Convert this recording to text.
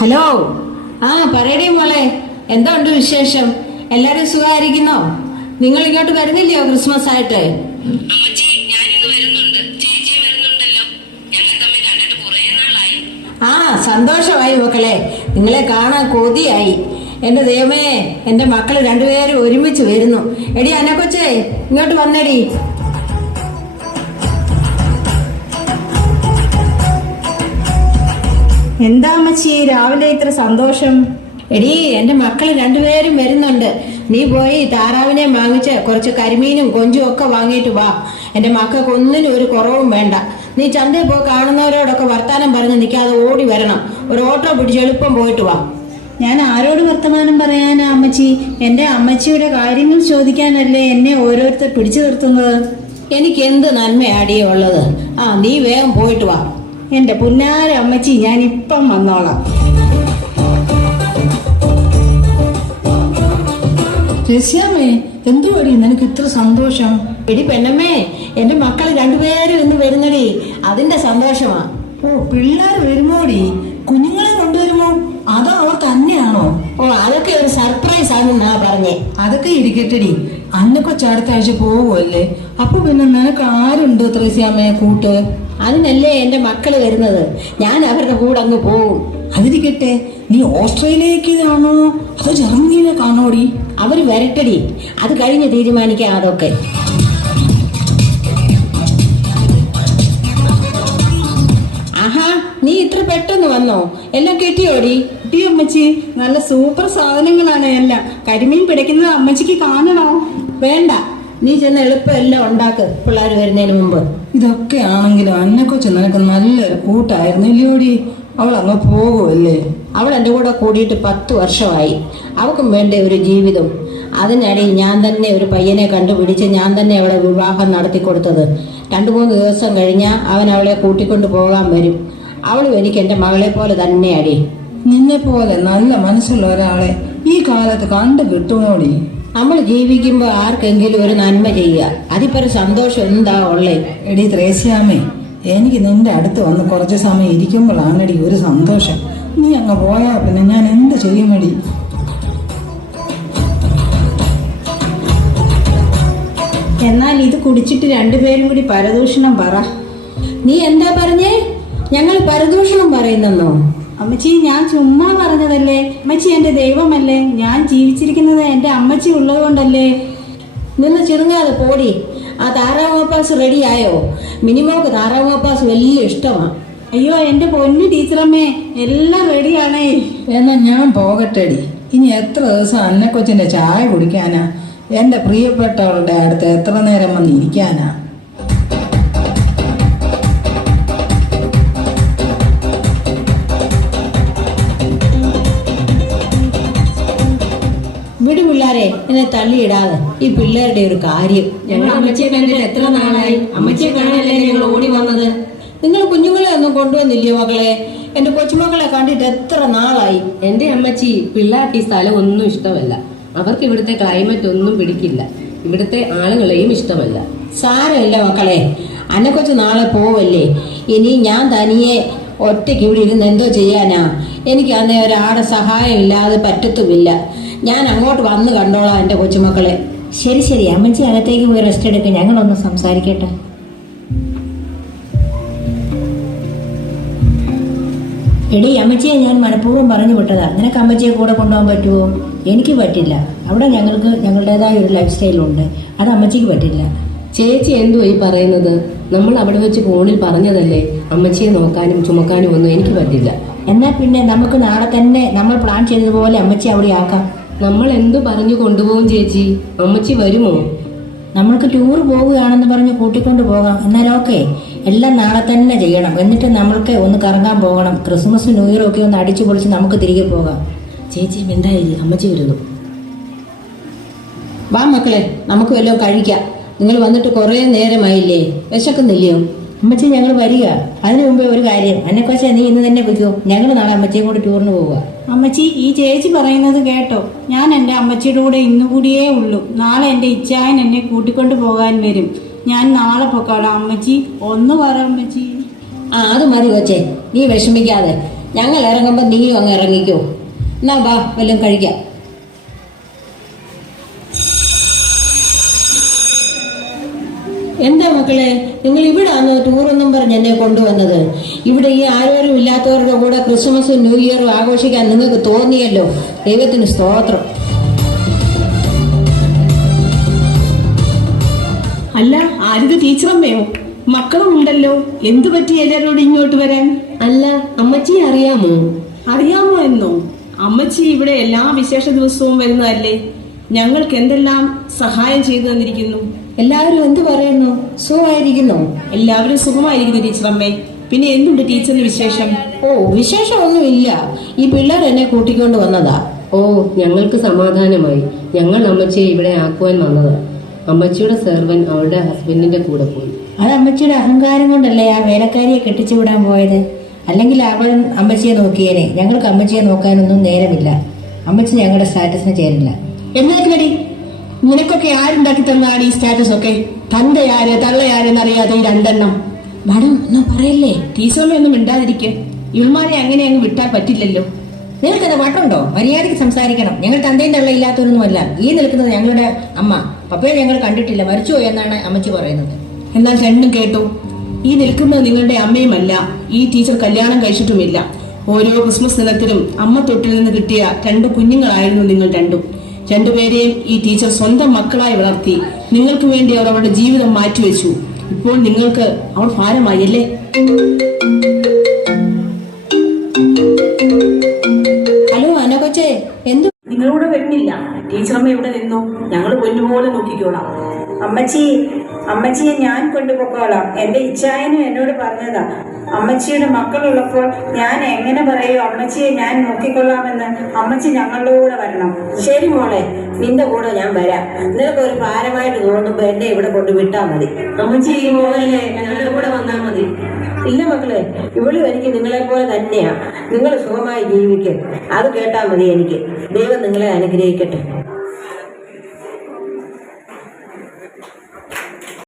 Hello, പറയടേ മോളെ, എന്താ ഉണ്ട് വിശേഷം? എല്ലാരും സുഖമായിരിക്കുന്നോ? നിങ്ങൾ ഇങ്ങോട്ട് വരുന്നില്ലയോ ക്രിസ്മസ് ആയിട്ട്? സന്തോഷമായി മക്കളെ, നിങ്ങളെ കാണാൻ കൊതിയായി. എന്റെ ദൈവമേ, എന്റെ മക്കള് രണ്ടുപേരും ഒരുമിച്ച് വരുന്നു. എടി അന്നക്കൊച്ചേ, ഇങ്ങോട്ട് വന്നേടി. എന്താ അമ്മച്ചി രാവിലെ ഇത്ര സന്തോഷം? എടി, എന്റെ മക്കള് രണ്ടുപേരും വരുന്നുണ്ട്. നീ പോയി താറാവിനെ വാങ്ങിച്ച് കുറച്ച് കരിമീനും കൊഞ്ചും ഒക്കെ വാങ്ങിയിട്ട് വാ. എന്റെ മക്കൾക്ക് ഒന്നിനും ഒരു കുറവും വേണ്ട. നീ ചന്തയിൽ പോയി കാണുന്നവരോടൊക്കെ വർത്താനം പറഞ്ഞ് നിൽക്കാതെ ഓടി വരണം. ഒരു ഓട്ടോ പിടിച്ച് എളുപ്പം പോയിട്ട് വാ. ഞാൻ ആരോട് വർത്തമാനം പറയാനാ അമ്മച്ചി? എന്റെ അമ്മച്ചിയുടെ കാര്യങ്ങൾ ചോദിക്കാനല്ലേ എന്നെ ഓരോരുത്തർ പിടിച്ചു നിർത്തുന്നത്? എനിക്ക് എന്ത് നന്മയാടിയേ ഉള്ളത്? നീ വേഗം പോയിട്ട് വാ. എന്റെ പുന്നാര അമ്മച്ചി, ഞാൻ ഇപ്പം വന്നോളാം. രശ്യാമേ, എന്തുവാടി നിനക്ക് ഇത്ര സന്തോഷം? എടി പെണ്ണമ്മേ, എന്റെ മക്കൾ രണ്ടുപേരും ഇന്ന് വരുന്നടി, അതിന്റെ സന്തോഷമാ. പിള്ളേർ വരുമോടി? കുഞ്ഞുങ്ങളെ കൊണ്ടുവരുമോ? അതോ അവർ തന്നെയാണോ? അതൊക്കെ ഒരു സർപ്രൈസ് ആണെന്നാ പറഞ്ഞേ. അതൊക്കെ ഇരിക്കട്ടെടി, അന്നക്കൊച്ച അടുത്ത ആഴ്ച പോവുമല്ലേ? അപ്പൊ പിന്നെ നിനക്ക് ആരുണ്ട് ത്രേസ്യാമ്മയെ കൂട്ട്? അതിനല്ലേ എന്റെ മക്കള് വരുന്നത്. ഞാൻ അവരുടെ കൂടെ അങ്ങ് പോവും. അതിരിക്കട്ടെ, നീ ഓസ്ട്രേലിയയിലേക്കാണോ അതോ ജർമ്മനിയിലേക്കാണോടി? അവര് വരട്ടടി, അത് കഴിഞ്ഞ് തീരുമാനിക്കാം അതൊക്കെ. നീ ഇത്ര പെട്ടെന്ന് വന്നോ? എല്ലാം കിട്ടിയോടി? കിട്ടിയോ അമ്മച്ചി? നല്ല സൂപ്പർ സാധനങ്ങളാണ് എല്ലാം. കരിമീൻ പിടിക്കുന്നത് അമ്മച്ചിക്ക് കാണണോ? വേണ്ട, നീ ചെന്ന് എളുപ്പം എല്ലാം ഉണ്ടാക്ക്, പിള്ളേർ വരുന്നതിന് മുമ്പ്. ഇതൊക്കെ ആണെങ്കിലും അന്നക്കൊച്ച് നിനക്ക് നല്ലൊരു കൂട്ടായിരുന്നു ഇല്ലയോടി? അവൾ അങ്ങ് പോകുമല്ലേ? അവൾ എൻ്റെ കൂടെ കൂടിയിട്ട് 10 വർഷമായി. അവൾക്കും വേണ്ട ഒരു ജീവിതം. അതിനിടയിൽ ഞാൻ തന്നെ ഒരു പയ്യനെ കണ്ടുപിടിച്ച് ഞാൻ തന്നെ അവളെ വിവാഹം നടത്തി കൊടുത്തത്. 2-3 ദിവസം കഴിഞ്ഞാൽ അവൻ അവളെ കൂട്ടിക്കൊണ്ട് പോകാൻ വരും. അവളും എനിക്ക് എൻ്റെ മകളെ പോലെ തന്നെയാടി. നിന്നെ പോലെ നല്ല മനസ്സുള്ള ഒരാളെ ഈ കാലത്ത് കണ്ടു കിട്ടുമോടി? നമ്മൾ ജീവിക്കുമ്പോൾ ആർക്കെങ്കിലും ഒരു നന്മ ചെയ്യുക, അതിപ്പോ ഒരു സന്തോഷം എന്താ ഉള്ളേ? എടി ത്രേസ്യാമേ, എനിക്ക് നിന്റെ അടുത്ത് വന്ന് കുറച്ച് സമയം ഇരിക്കുമ്പോഴാണെടി ഒരു സന്തോഷം. നീ അങ്ങ് പോയാ പിന്നെ ഞാൻ എന്ത് ചെയ്യുമെടി? എന്നാൽ ഇത് കുടിച്ചിട്ട് രണ്ടുപേരും കൂടി പരദൂഷണം പറ. നീ എന്താ പറഞ്ഞേ? ഞങ്ങൾ പരദൂഷണം പറയുന്നെന്നോ? അമ്മച്ചി, ഞാൻ ചുമ്മാ പറഞ്ഞതല്ലേ. അമ്മച്ചി എന്റെ ദൈവമല്ലേ. ഞാൻ ജീവിച്ചിരിക്കുന്നത് എന്റെ അമ്മച്ചി ഉള്ളത് കൊണ്ടല്ലേ. നിന്ന് ചെറുങ്ങാതെ പോടി. ആ താറാവ് മപ്പാസ് റെഡി ആയോ? മിനിമോക്ക് താറാവ് മപ്പാസ് വലിയ ഇഷ്ടമാണ്. അയ്യോ എന്റെ പൊന്നു ടീച്ചറമ്മേ, എല്ലാം റെഡിയാണേ. എന്നാ ഞാൻ പോകട്ടെടി. ഇനി എത്ര ദിവസം അന്നക്കൊച്ചിന്റെ ചായ കുടിക്കാനാ? എന്റെ പ്രിയപ്പെട്ടവളുടെ അടുത്ത് എത്ര നേരം വന്ന് ഇരിക്കാനാ? വിടു പിള്ളേരെ, എന്നെ തള്ളിയിടാതെ. ഈ പിള്ളേരുടെ ഒരു കാര്യം. ഞങ്ങൾ അമ്മച്ചിയെ കണ്ടിട്ട് എത്ര നാളായി. അമ്മച്ചിയെ കാണാനല്ലേ ഞങ്ങൾ ഓടി വന്നത്. നിങ്ങൾ കുഞ്ഞുങ്ങളെ ഒന്നും കൊണ്ടുവന്നില്ലയോ മക്കളെ? എന്റെ കൊച്ചുമക്കളെ കണ്ടിട്ട് എത്ര നാളായി. എന്റെ അമ്മച്ചി പിള്ളേർക്ക് ഈ സ്ഥലം ഒന്നും ഇഷ്ടമല്ല. അവർക്ക് ഇവിടുത്തെ ക്ലൈമറ്റ് ഒന്നും പിടിക്കില്ല. ഇവിടുത്തെ ആളുകളെയും ഇഷ്ടമല്ല. സാരമില്ല മക്കളെ, അന്നക്കൊച്ച് നാളെ പോവല്ലേ. ഇനി ഞാൻ തനിയെ ഒറ്റയ്ക്ക് ഇവിടെ ഇരുന്ന് എന്തോ ചെയ്യാനാ? എനിക്ക് അന്നേ ഒരാടെ സഹായം ഇല്ലാതെ പറ്റത്തുമില്ല. ഞാൻ അങ്ങോട്ട് വന്ന് കണ്ടോളാം എൻ്റെ കൊച്ചുമക്കളെ. ശരി ശരി, അമ്മച്ചി അകത്തേക്ക് പോയി റെസ്റ്റ് എടുക്കുക. ഞങ്ങളൊന്ന് സംസാരിക്കട്ടെ. എടി, അമ്മച്ചിയെ ഞാൻ മനഃപൂർവ്വം പറഞ്ഞു വിട്ടതാ. നിനക്ക് അമ്മച്ചിയെ കൂടെ കൊണ്ടുപോകാൻ പറ്റുമോ? എനിക്ക് പറ്റില്ല. അവിടെ ഞങ്ങൾക്ക് ഞങ്ങളുടേതായ ഒരു ലൈഫ് സ്റ്റൈലുണ്ട്, അത് അമ്മച്ചിക്ക് പറ്റില്ല. ചേച്ചി എന്തുവാ ഈ പറയുന്നത്? നമ്മൾ അവിടെ വെച്ച് ഫോണിൽ പറഞ്ഞതല്ലേ അമ്മച്ചിയെ നോക്കാനും ചുമക്കാനും ഒന്നും എനിക്ക് പറ്റില്ല. എന്നാൽ പിന്നെ നമുക്ക് നാളെ തന്നെ നമ്മൾ പ്ലാൻ ചെയ്തതുപോലെ അമ്മച്ചി അവിടെ ആക്കാം. നമ്മൾ എന്തു പറഞ്ഞു കൊണ്ടുപോകും ചേച്ചി? അമ്മച്ചി വരുമോ? നമ്മൾക്ക് ടൂർ പോവുകയാണെന്ന് പറഞ്ഞ് കൂട്ടിക്കൊണ്ട് പോകാം. എന്നാൽ ഓക്കെ, എല്ലാം നാളെ തന്നെ ചെയ്യണം. എന്നിട്ട് നമ്മൾക്ക് ഒന്ന് കറങ്ങാൻ പോകണം. ക്രിസ്മസ് ന്യൂ ഇയർ ഒക്കെ ഒന്ന് അടിച്ചു പൊളിച്ച് നമുക്ക് തിരികെ പോകാം. ചേച്ചി മിണ്ടായിരി, അമ്മച്ചി വരുന്നു. വാ മക്കളെ, നമുക്ക് വല്ലതും കഴിക്കാം. നിങ്ങൾ വന്നിട്ട് കുറേ നേരമായില്ലേ, വിശക്കുന്നില്ലയോ? അമ്മച്ചി ഞങ്ങൾ വരിക. അതിനു മുമ്പേ ഒരു കാര്യം, അന്നക്കൊച്ച നീ ഇന്ന് തന്നെ വയ്ക്കോ. ഞങ്ങൾ നാളെ അമ്മച്ചിയും കൂടി ടൂറിന് പോവുക. അമ്മച്ചി, ഈ ചേച്ചി പറയുന്നത് കേട്ടോ. ഞാൻ എൻ്റെ അമ്മച്ചിയുടെ കൂടെ ഇന്നുകൂടിയേ ഉള്ളൂ. നാളെ എൻ്റെ ഇച്ചായൻ എന്നെ കൂട്ടിക്കൊണ്ട് പോകാൻ വരും. ഞാൻ നാളെ പൊക്കോളാം. അമ്മച്ചി ഒന്ന് പറ അമ്മച്ചി. അത് മതി കൊച്ചേ, നീ വിഷമിക്കാതെ. ഞങ്ങൾ ഇറങ്ങുമ്പോൾ നീയും അങ്ങ് ഇറങ്ങിക്കോ. എന്നാ വാ, വല്ലതും കഴിക്കാം. എന്താ മക്കളെ, നിങ്ങൾ ഇവിടാണോ ടൂറൊന്നും പറഞ്ഞ് എന്നെ കൊണ്ടുവന്നത്? ഇവിടെ ഈ ആരോരും ഇല്ലാത്തവരുടെ കൂടെ ക്രിസ്മസും ന്യൂ ഇയറും ആഘോഷിക്കാൻ നിങ്ങൾക്ക് തോന്നിയല്ലോ. ദൈവത്തിന് സ്തോത്രം. അല്ല, ആരുടെ ടീച്ചറമ്മയോ? മക്കളും ഉണ്ടല്ലോ. എന്തു പറ്റി എല്ലാവരോടും ഇങ്ങോട്ട് വരാൻ? അല്ല, അമ്മച്ചിയെ അറിയാമോ? അറിയാമോ എന്നോ? അമ്മച്ചി ഇവിടെ എല്ലാ വിശേഷ ദിവസവും വരുന്നതല്ലേ. ഞങ്ങൾക്ക് എന്തെല്ലാം സഹായം ചെയ്തു തന്നിരിക്കുന്നു. എല്ലാവരും എന്ത് പറയുന്നു? സുഖമായിരിക്കുന്നു? എല്ലാവരും സുഖമായിരിക്കുന്നു ടീച്ചറമ്മേ. പിന്നെ എന്തുണ്ട് ടീച്ചറിന് വിശേഷം? ഓ, വിശേഷമൊന്നുമില്ല. ഈ പിള്ളേർ എന്നെ കൂട്ടിക്കൊണ്ട് വന്നതാ. ഓ, ഞങ്ങൾക്ക് സമാധാനമായി. ഞങ്ങൾ അമ്മച്ചിയെ ഇവിടെ ആക്കുവാൻ വന്നതാ. അമ്മച്ചിയുടെ സെർവൻ അവളുടെ ഹസ്ബൻഡിന്റെ കൂടെ പോയി. അത് അമ്മച്ചിയുടെ അഹങ്കാരം കൊണ്ടല്ലേ ആ വേലക്കാരിയെ കെട്ടിച്ചു വിടാൻ പോയത്. അല്ലെങ്കിൽ അവൾ അമ്മച്ചിയെ നോക്കിയേനെ. ഞങ്ങൾക്ക് അമ്മച്ചിയെ നോക്കാനൊന്നും നേരമില്ല. അമ്മച്ചി ഞങ്ങളുടെ സ്റ്റാറ്റസിന് ചേരില്ല. എന്നാക്കടി, നിനക്കൊക്കെ ആരുണ്ടാക്കി തന്നതാണ് ഈ സ്റ്റാറ്റസ് ഒക്കെ? തന്തയാര് തള്ളയാരെന്നറിയാതെ ഈ രണ്ടെണ്ണം. മാഡം എന്നാ പറയല്ലേ. ടീച്ചറമ്മ ഒന്നും മിണ്ടാതിരിക്കെ. ഇവന്മാരെ അങ്ങനെ അങ്ങ് വിട്ടാൽ പറ്റില്ലല്ലോ. നിങ്ങൾക്കത് വട്ടുണ്ടോ? മര്യാദയ്ക്ക് സംസാരിക്കണം. ഞങ്ങൾ തന്തയും തള്ളയില്ലാത്തവരൊന്നുമല്ല. ഈ നിൽക്കുന്നത് ഞങ്ങളുടെ അമ്മ. പപ്പയെ ഞങ്ങൾ കണ്ടിട്ടില്ല, മരിച്ചുപോയി എന്നാണ് അമ്മച്ചി പറയുന്നത്. എന്നാൽ രണ്ടും കേട്ടോ. ഈ നിൽക്കുന്നത് നിങ്ങളുടെ അമ്മയുമല്ല. ഈ ടീച്ചർ കല്യാണം കഴിച്ചിട്ടുമില്ല. ഓരോ ക്രിസ്മസ് ദിനത്തിലും അമ്മ തൊട്ടിൽ നിന്ന് കിട്ടിയ 2 കുഞ്ഞുങ്ങളായിരുന്നു നിങ്ങൾ രണ്ടും. രണ്ടുപേരെയും ഈ ടീച്ചർ സ്വന്തം മക്കളായി വളർത്തി. നിങ്ങൾക്ക് വേണ്ടി അവർ അവരുടെ ജീവിതം മാറ്റിവെച്ചു. ഇപ്പോൾ നിങ്ങൾക്ക് അവർ ഭാരമായല്ലേ? ഹലോ അന കൊച്ചേ, എന്തു? നിങ്ങളിവിടെ വരുന്നില്ല. ടീച്ചറമ്മ ഇവിടെ നിന്നോ, ഞങ്ങൾ പൊന്നുപോലെ നോക്കിക്കോളാം. അമ്മച്ചിയെ ഞാൻ കൊണ്ടുപോക്കോളാം. എന്റെ ഇച്ഛായനും എന്നോട് പറഞ്ഞതാ. അമ്മച്ചിയുടെ മക്കളുള്ളപ്പോൾ ഞാൻ എങ്ങനെ പറയൂ അമ്മച്ചിയെ ഞാൻ നോക്കിക്കൊള്ളാമെന്ന്? അമ്മച്ചി ഞങ്ങളുടെ കൂടെ വരണം. ശരി മോളെ, നിന്റെ കൂടെ ഞാൻ വരാം. നിനക്ക് ഒരു ഭാരമായിട്ട് തോന്നുമ്പോ എന്നെ ഇവിടെ കൊണ്ടുവിട്ടാ മതി. അമ്മച്ചി മോനെ ഞങ്ങളുടെ കൂടെ വന്നാൽ മതി. ഇല്ല മക്കളെ, ഇവളും എനിക്ക് നിങ്ങളെ പോലെ തന്നെയാ. നിങ്ങൾ സുഖമായി ജീവിക്കുക, അത് കേട്ടാ മതി എനിക്ക്. ദൈവം നിങ്ങളെ അനുഗ്രഹിക്കട്ടെ.